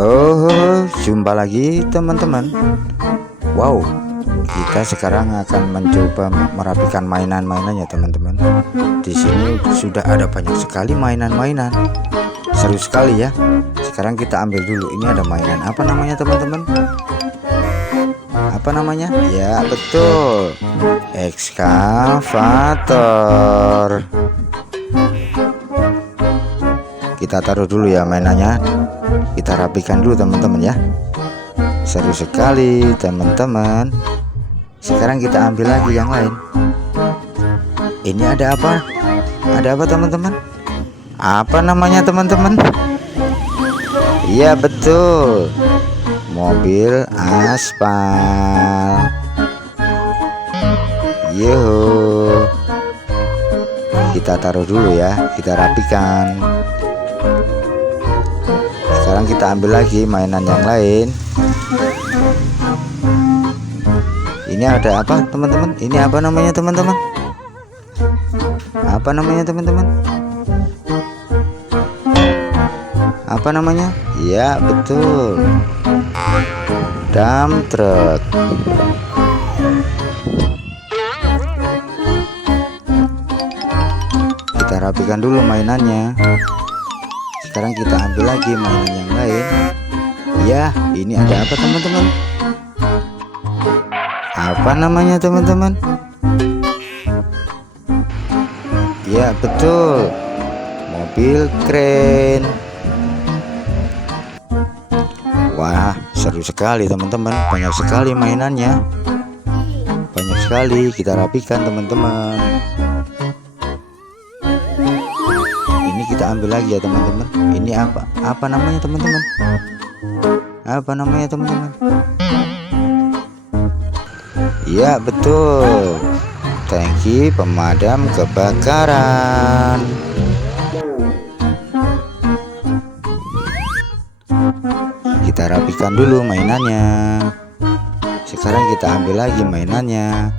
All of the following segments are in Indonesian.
Oh, jumpa lagi teman-teman. Wow, kita sekarang akan mencoba merapikan mainan-mainan ya teman-teman. Di sini sudah ada banyak sekali mainan-mainan. Seru sekali ya. Sekarang kita ambil dulu. Ini ada mainan apa namanya teman-teman? Apa namanya? Ya betul, ekskavator. Kita taruh dulu ya mainannya. Kita rapikan dulu teman-teman ya. Seru sekali teman-teman. Sekarang kita ambil lagi yang lain. Ini ada apa? Ada apa teman-teman? Apa namanya teman-teman? Iya betul, mobil aspal. Yuhu. Kita taruh dulu ya. Kita rapikan. Sekarang kita ambil lagi mainan yang lain. Ini ada apa teman-teman? Ini apa namanya teman-teman? Apa namanya teman-teman? Apa namanya? Ya betul, dump truck. Kita rapikan dulu mainannya. Sekarang kita ambil lagi mainan yang lain. Ya, ini ada apa teman-teman? Apa namanya teman-teman? Ya betul, mobil kren. Wah, seru sekali teman-teman. Banyak sekali mainannya. Banyak sekali. Kita rapikan teman-teman. Ini kita ambil lagi ya teman-teman. Ini apa? Apa namanya teman-teman? Apa namanya teman-teman? Ya betul, tangki pemadam kebakaran. Kita rapikan dulu mainannya. Sekarang kita ambil lagi mainannya.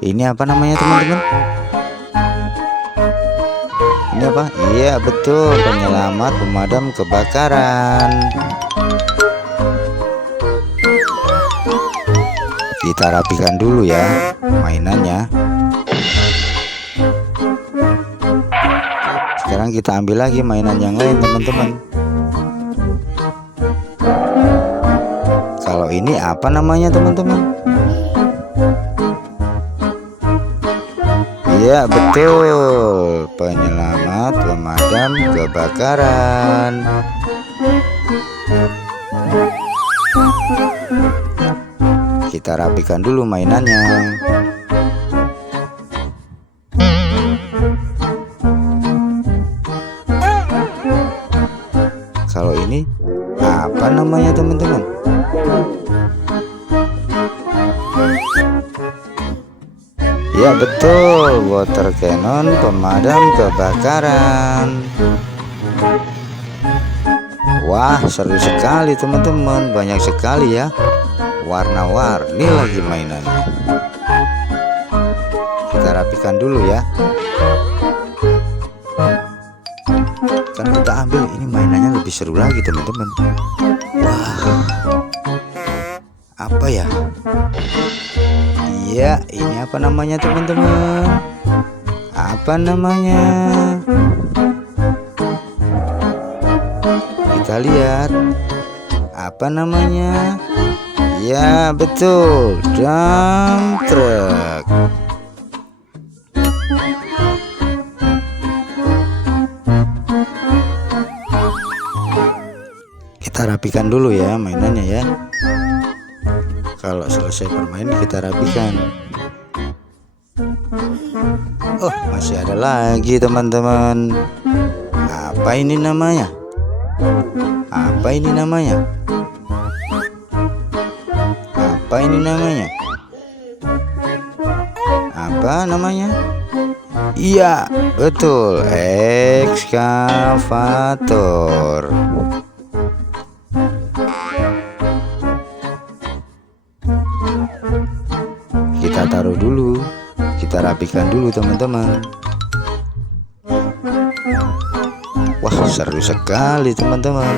Ini apa namanya teman-teman? Ini apa? Iya betul, penyelamat pemadam kebakaran. Kita rapikan dulu ya mainannya. Sekarang kita ambil lagi mainan yang lain teman-teman. Kalau ini apa namanya teman-teman? Iya betul, penyelamat pemadam kebakaran. Kita rapikan dulu mainannya. Kalau ini apa namanya teman-teman? Ya betul, water cannon pemadam kebakaran. Wah, seru sekali teman-teman. Banyak sekali ya. Warna-warni lagi mainannya. Kita rapikan dulu ya. Kan kita ambil ini mainannya lebih seru lagi teman-teman. Wah, apa ya? Iya, ini apa namanya teman-teman? Apa namanya? Kita lihat. Apa namanya? Ya betul, dump truck. Kita rapikan dulu ya mainannya ya. Kalau selesai bermain kita rapikan. Oh, masih ada lagi teman-teman. Apa ini namanya? Apa ini namanya? Apa ini namanya? Apa namanya? Iya, betul, ekskavator. kita taruh dulu, kita rapikan dulu teman-teman. Wah, seru sekali teman-teman.